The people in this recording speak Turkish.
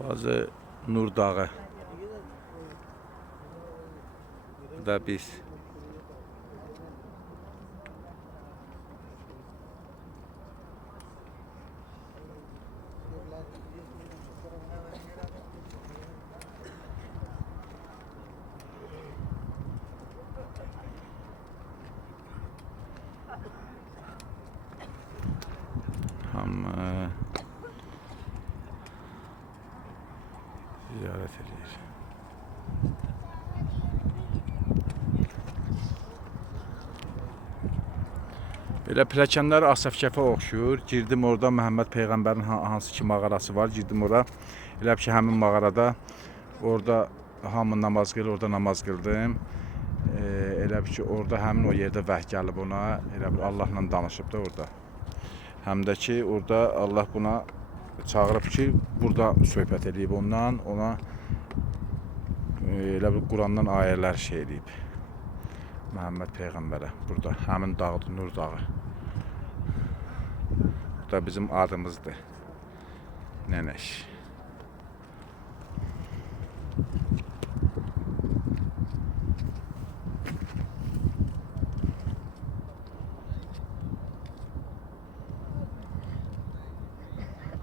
Bazı Nur Dağı. Da biz. Hamı ziyaret edir. Belə pilləkənlər Asafkəfə oxşuyur. Girdim orada Məhəmməd peyğəmbərin ha- hansı ki mağarası var. Girdim ora. Elə ki həmin mağarada orada hamı namaz qılır, orada namaz qıldım. E, elə ki orada həmin o yerdə vəhy gəlib ona. Elə bil Allahla danışıb da orada. Həm də ki orada Allah buna çağırıb ki, burada söhbət eləyib ondan, ona e, elə bir Qurandan ayələr şey eləyib. Məhəmməd peyğəmbərə burada həmin dağdır, Nur dağı. Bu da bizim adımızdır. Nənəş.